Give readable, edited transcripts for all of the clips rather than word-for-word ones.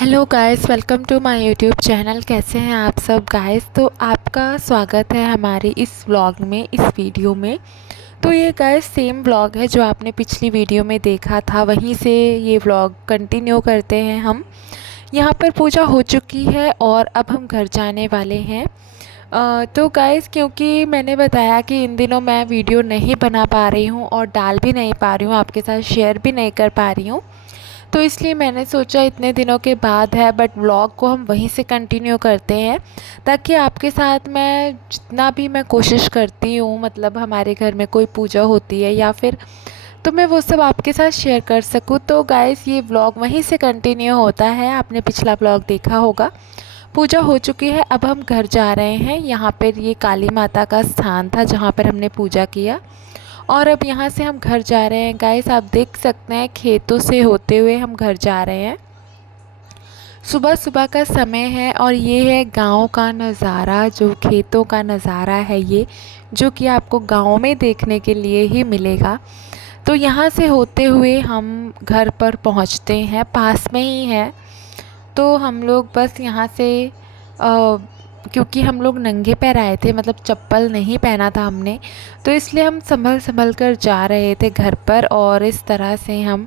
Hello guys, welcome to my YouTube channel. कैसे हैं आप सब गाइस? तो आपका स्वागत है हमारे इस व्लॉग में, इस वीडियो में। तो ये गाइस सेम व्लॉग है जो आपने पिछली वीडियो में देखा था, वहीं से ये व्लॉग कंटिन्यू करते हैं हम। यहाँ पर पूजा हो चुकी है और अब हम घर जाने वाले हैं। तो गाइस, क्योंकि मैंने बताया कि इन दिनों मैं वीडियो नहीं बना पा रही हूँ और डाल भी नहीं पा रही हूँ, आपके साथ शेयर भी नहीं कर पा रही हूँ, तो इसलिए मैंने सोचा इतने दिनों के बाद है बट व्लॉग को हम वहीं से कंटिन्यू करते हैं, ताकि आपके साथ मैं जितना भी मैं कोशिश करती हूँ, मतलब हमारे घर में कोई पूजा होती है या फिर, तो मैं वो सब आपके साथ शेयर कर सकूँ। तो गाइस, ये व्लॉग वहीं से कंटिन्यू होता है। आपने पिछला व्लॉग देखा होगा। पूजा हो चुकी है, अब हम घर जा रहे हैं। यहाँ पर ये काली माता का स्थान था जहाँ पर हमने पूजा किया, और अब यहाँ से हम घर जा रहे हैं। गाइस, आप देख सकते हैं खेतों से होते हुए हम घर जा रहे हैं। सुबह सुबह का समय है और ये है गांव का नज़ारा, जो खेतों का नज़ारा है ये, जो कि आपको गांव में देखने के लिए ही मिलेगा। तो यहाँ से होते हुए हम घर पर पहुँचते हैं, पास में ही है। तो हम लोग बस यहाँ से क्योंकि हम लोग नंगे पैर आए थे, मतलब चप्पल नहीं पहना था हमने, तो इसलिए हम संभल संभल कर जा रहे थे घर पर, और इस तरह से हम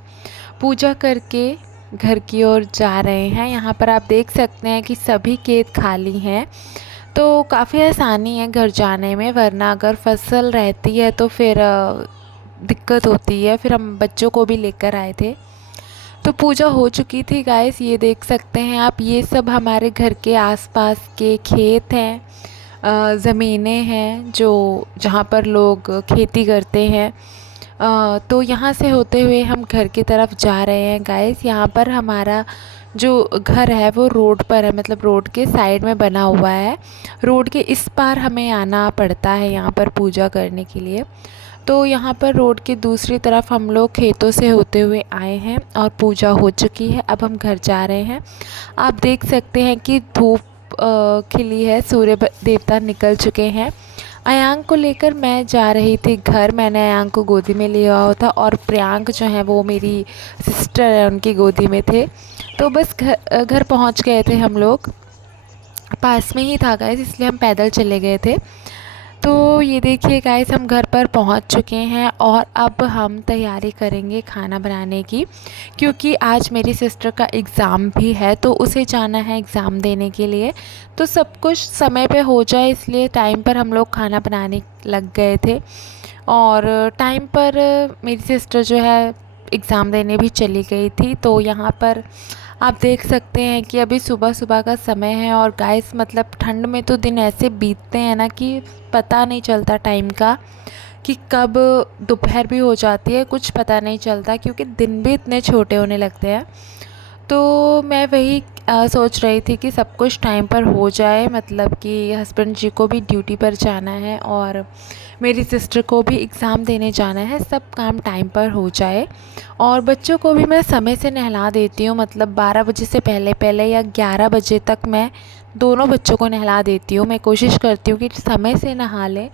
पूजा करके घर की ओर जा रहे हैं। यहाँ पर आप देख सकते हैं कि सभी खेत खाली हैं, तो काफ़ी आसानी है घर जाने में, वरना अगर फसल रहती है तो फिर दिक्कत होती है। फिर हम बच्चों को भी लेकर आए थे। तो पूजा हो चुकी थी गाइस, ये देख सकते हैं आप, ये सब हमारे घर के आसपास के खेत हैं, ज़मीनें हैं जो जहाँ पर लोग खेती करते हैं। तो यहाँ से होते हुए हम घर की तरफ जा रहे हैं गाइस। यहाँ पर हमारा जो घर है वो रोड पर है, मतलब रोड के साइड में बना हुआ है। रोड के इस पार हमें आना पड़ता है यहाँ पर पूजा करने के लिए। तो यहाँ पर रोड की दूसरी तरफ हम लोग खेतों से होते हुए आए हैं और पूजा हो चुकी है। अब हम घर जा रहे हैं। आप देख सकते हैं कि धूप खिली है, सूर्य देवता निकल चुके हैं। अयांक को लेकर मैं जा रही थी घर। मैंने अयांक को गोदी में लिया हुआ था, और प्रियांक जो है वो मेरी सिस्टर है, उनकी गोदी में थे। तो बस घर पहुँच गए थे हम लोग, पास में ही था गाइस, इसलिए हम पैदल चले गए थे। तो ये देखिए गाइस, हम घर पर पहुंच चुके हैं और अब हम तैयारी करेंगे खाना बनाने की, क्योंकि आज मेरी सिस्टर का एग्ज़ाम भी है, तो उसे जाना है एग्ज़ाम देने के लिए। तो सब कुछ समय पे हो जाए, इसलिए टाइम पर हम लोग खाना बनाने लग गए थे। और टाइम पर मेरी सिस्टर जो है एग्ज़ाम देने भी चली गई थी। तो यहाँ पर आप देख सकते हैं कि अभी सुबह सुबह का समय है, और गाइस मतलब ठंड में तो दिन ऐसे बीतते हैं ना कि पता नहीं चलता टाइम का, कि कब दोपहर भी हो जाती है, कुछ पता नहीं चलता, क्योंकि दिन भी इतने छोटे होने लगते हैं। तो मैं वही सोच रही थी कि सब कुछ टाइम पर हो जाए, मतलब कि हस्बैंड जी को भी ड्यूटी पर जाना है और मेरी सिस्टर को भी एग्ज़ाम देने जाना है, सब काम टाइम पर हो जाए। और बच्चों को भी मैं समय से नहला देती हूँ, मतलब 12 बजे से पहले पहले या 11 बजे तक मैं दोनों बच्चों को नहला देती हूँ। मैं कोशिश करती हूँ कि समय से नहा लें,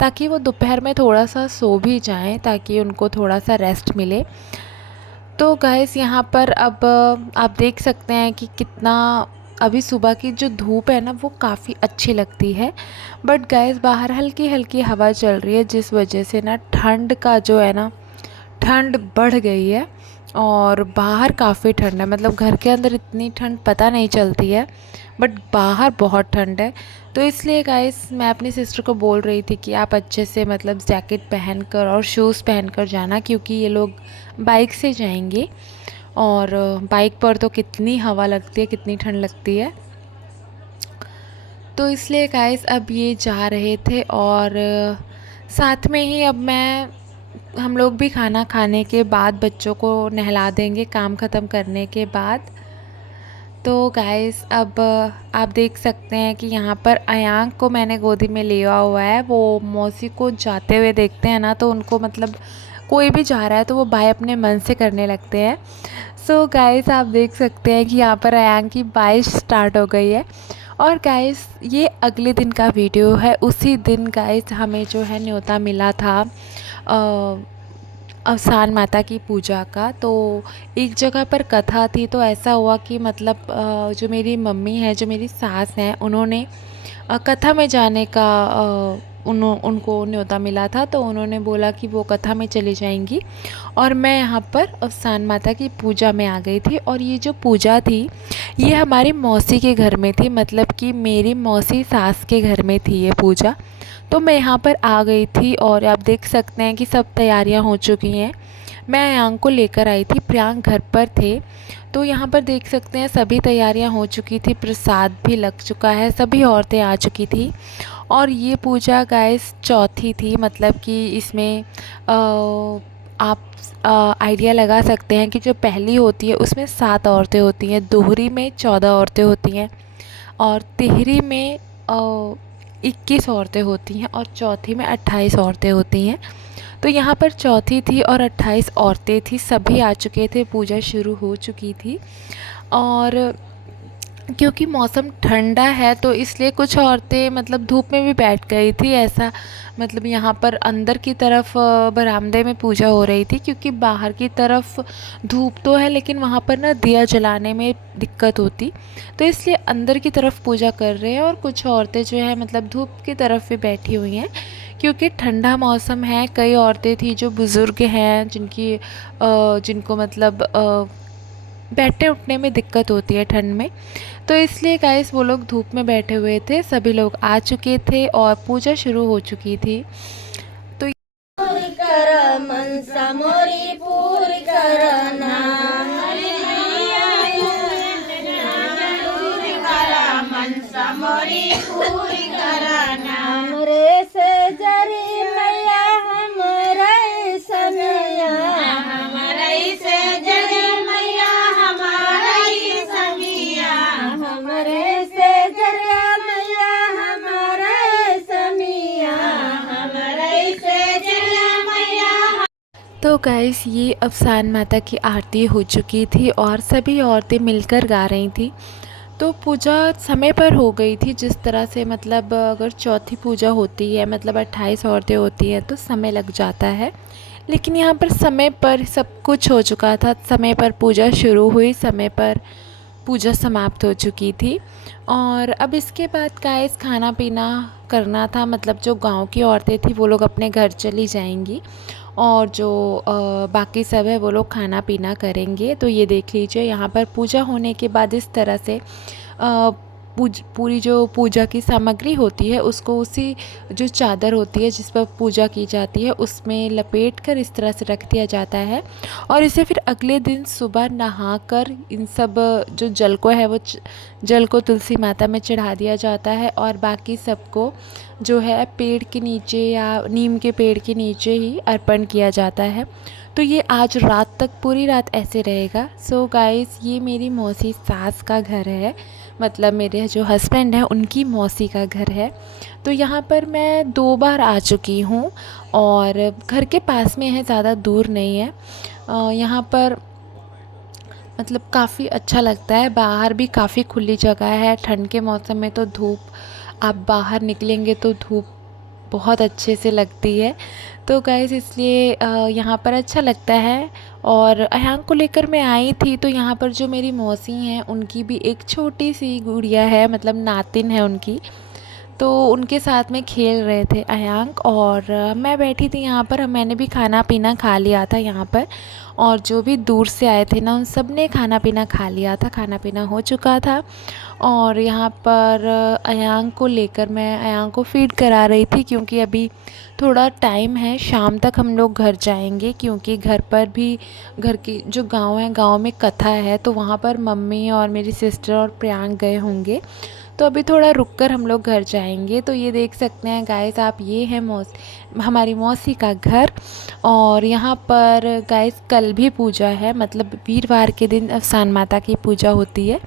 ताकि वो दोपहर में थोड़ा सा सो भी जाएं, ताकि उनको थोड़ा सा रेस्ट मिले। तो गाइस, यहाँ पर अब आप देख सकते हैं कि कितना अभी सुबह की जो धूप है ना वो काफ़ी अच्छी लगती है, बट गाइस बाहर हल्की हल्की हवा चल रही है, जिस वजह से ना ठंड का जो है ना, ठंड बढ़ गई है। और बाहर काफ़ी ठंड है, मतलब घर के अंदर इतनी ठंड पता नहीं चलती है, बट बाहर बहुत ठंड है। तो इसलिए गाइस मैं अपनी सिस्टर को बोल रही थी कि आप अच्छे से मतलब जैकेट पहन कर और शूज़ पहन कर जाना, क्योंकि ये लोग बाइक से जाएंगे, और बाइक पर तो कितनी हवा लगती है, कितनी ठंड लगती है। तो इसलिए गाइस अब ये जा रहे थे, और साथ में ही अब हम लोग भी खाना खाने के बाद बच्चों को नहला देंगे, काम ख़त्म करने के बाद। तो गाइस अब आप देख सकते हैं कि यहाँ पर अयांक को मैंने गोदी में लिया हुआ है। वो मौसी को जाते हुए देखते हैं ना, तो उनको मतलब कोई भी जा रहा है तो वो बाय अपने मन से करने लगते हैं। सो गाइस, आप देख सकते हैं कि यहाँ पर अयांक की बाय स्टार्ट हो गई है। और गाइस, ये अगले दिन का वीडियो है। उसी दिन गाइस हमें जो है न्योता मिला था अवसान माता की पूजा का। तो एक जगह पर कथा थी, तो ऐसा हुआ कि मतलब जो मेरी मम्मी है, जो मेरी सास हैं, उन्होंने कथा में जाने का उनको न्योता मिला था। तो उन्होंने बोला कि वो कथा में चली जाएंगी और मैं यहाँ पर अवसान माता की पूजा में आ गई थी। और ये जो पूजा थी ये हमारी मौसी के घर में थी, मतलब कि मेरी मौसी सास के घर में थी ये पूजा। तो मैं यहाँ पर आ गई थी और आप देख सकते हैं कि सब तैयारियाँ हो चुकी हैं। मैं अयांक को लेकर आई थी, प्रियांक घर पर थे। तो यहाँ पर देख सकते हैं सभी तैयारियाँ हो चुकी थी, प्रसाद भी लग चुका है, सभी औरतें आ चुकी थी। और ये पूजा गाइस चौथी थी, मतलब कि इसमें आप आइडिया लगा सकते हैं कि जो पहली होती है उसमें 7 औरतें होती हैं, दोहरी में 14 औरतें होती हैं और तिहरी में 21 औरतें होती हैं और चौथी में 28 औरतें होती हैं। तो यहाँ पर चौथी थी और 28 औरतें थी, सभी आ चुके थे, पूजा शुरू हो चुकी थी। और क्योंकि मौसम ठंडा है तो इसलिए कुछ औरतें मतलब धूप में भी बैठ गई थी, ऐसा मतलब यहाँ पर अंदर की तरफ बरामदे में पूजा हो रही थी, क्योंकि बाहर की तरफ धूप तो है लेकिन वहाँ पर ना दिया जलाने में दिक्कत होती, तो इसलिए अंदर की तरफ पूजा कर रहे हैं। और कुछ औरतें जो है मतलब धूप की तरफ भी बैठी हुई हैं, क्योंकि ठंडा मौसम है। कई औरतें थी जो बुज़ुर्ग हैं, जिनको मतलब बैठने उठने में दिक्कत होती है ठंड में, तो इसलिए गाइस वो लोग धूप में बैठे हुए थे, सभी लोग आ चुके थे और पूजा शुरू हो चुकी थी। तो पूरी कर मनसा मोरी पूरी कर ना मनसा मोरी पूरी कर ना हमरे से जरी मैया हमरे समिया हमरे से जरी मैया हमारे समिया हमरे से जरी मैया हमारे समिया हमरे से जरी मैया। तो गाइस ये अवसान माता की आरती हो चुकी थी और सभी औरतें मिलकर गा रही थी। तो पूजा समय पर हो गई थी, जिस तरह से मतलब अगर चौथी पूजा होती है मतलब 28 औरतें होती हैं तो समय लग जाता है, लेकिन यहाँ पर समय पर सब कुछ हो चुका था, समय पर पूजा शुरू हुई, समय पर पूजा समाप्त हो चुकी थी। और अब इसके बाद गाइस खाना पीना करना था, मतलब जो गांव की औरतें थी वो लोग अपने घर चली जाएंगी और जो बाकी सब है वो लोग खाना पीना करेंगे। तो ये देख लीजिए यहाँ पर पूजा होने के बाद इस तरह से पूरी जो पूजा की सामग्री होती है उसको उसी जो चादर होती है जिस पर पूजा की जाती है उसमें लपेट कर इस तरह से रख दिया जाता है। और इसे फिर अगले दिन सुबह नहाकर इन सब जो जल को है वो जल को तुलसी माता में चढ़ा दिया जाता है और बाकी सबको जो है पेड़ के नीचे या नीम के पेड़ के नीचे ही अर्पण किया जाता है। तो ये आज रात तक पूरी रात ऐसे रहेगा। सो गाइस ये मेरी मौसी सास का घर है, मतलब मेरे जो हस्बैंड हैं उनकी मौसी का घर है। तो यहाँ पर मैं 2 बार आ चुकी हूँ और घर के पास में है, ज़्यादा दूर नहीं है। यहाँ पर मतलब काफ़ी अच्छा लगता है, बाहर भी काफ़ी खुली जगह है, ठंड के मौसम में तो धूप आप बाहर निकलेंगे तो धूप बहुत अच्छे से लगती है। तो गाइस इसलिए यहाँ पर अच्छा लगता है। और अयांक को लेकर मैं आई थी, तो यहाँ पर जो मेरी मौसी हैं उनकी भी एक छोटी सी गुड़िया है, मतलब नातिन है उनकी, तो उनके साथ में खेल रहे थे अयांक और मैं बैठी थी यहाँ पर। मैंने भी खाना पीना खा लिया था यहाँ पर, और जो भी दूर से आए थे ना उन सब ने खाना पीना खा लिया था, खाना पीना हो चुका था। और यहाँ पर अयांक को लेकर मैं अयांक को फीड करा रही थी, क्योंकि अभी थोड़ा टाइम है, शाम तक हम लोग घर जाएंगे, क्योंकि घर पर भी घर की जो गांव है, गांव में कथा है, तो वहाँ पर मम्मी और मेरी सिस्टर और प्रियांक गए होंगे, तो अभी थोड़ा रुक कर हम लोग घर जाएंगे। तो ये देख सकते हैं गाइस आप, ये है हमारी मौसी का घर। और यहाँ पर गाइस कल भी पूजा है, मतलब वीरवार के दिन अवसान माता की पूजा होती है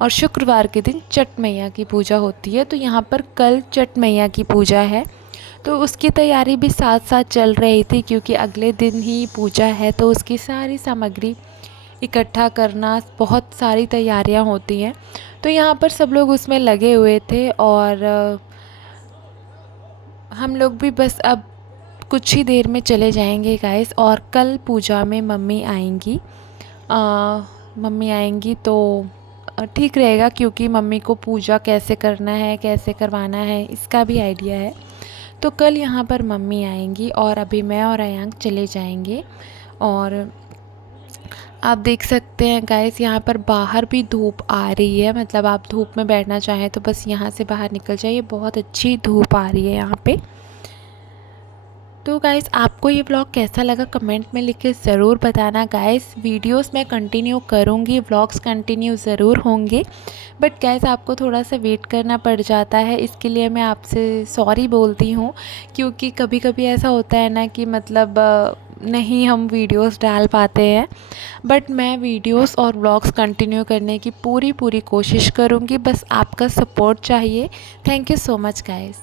और शुक्रवार के दिन छठ मैया की पूजा होती है। तो यहाँ पर कल छठ मैया की पूजा है, तो उसकी तैयारी भी साथ साथ चल रही थी, क्योंकि अगले दिन ही पूजा है, तो उसकी सारी सामग्री इकट्ठा करना, बहुत सारी तैयारियां होती हैं। तो यहाँ पर सब लोग उसमें लगे हुए थे और हम लोग भी बस अब कुछ ही देर में चले जाएंगे गाइस। और कल पूजा में मम्मी आएंगी, मम्मी आएंगी तो ठीक रहेगा, क्योंकि मम्मी को पूजा कैसे करना है, कैसे करवाना है, इसका भी आइडिया है। तो कल यहाँ पर मम्मी आएंगी और अभी मैं और अयांक चले जाएंगे। और आप देख सकते हैं गाइस, यहाँ पर बाहर भी धूप आ रही है, मतलब आप धूप में बैठना चाहें तो बस यहाँ से बाहर निकल जाइए, बहुत अच्छी धूप आ रही है यहाँ पे। तो गाइस आपको ये व्लॉग कैसा लगा कमेंट में लिख के ज़रूर बताना गाइस। वीडियोस मैं कंटिन्यू करूँगी, व्लॉग्स कंटिन्यू ज़रूर होंगे, बट गाइस आपको थोड़ा सा वेट करना पड़ जाता है, इसके लिए मैं आपसे सॉरी बोलती हूँ। क्योंकि कभी कभी ऐसा होता है ना कि मतलब नहीं हम वीडियोस डाल पाते हैं, बट मैं वीडियोस और व्लॉग्स कंटिन्यू करने की पूरी कोशिश करूँगी। बस आपका सपोर्ट चाहिए। Thank you so much guys.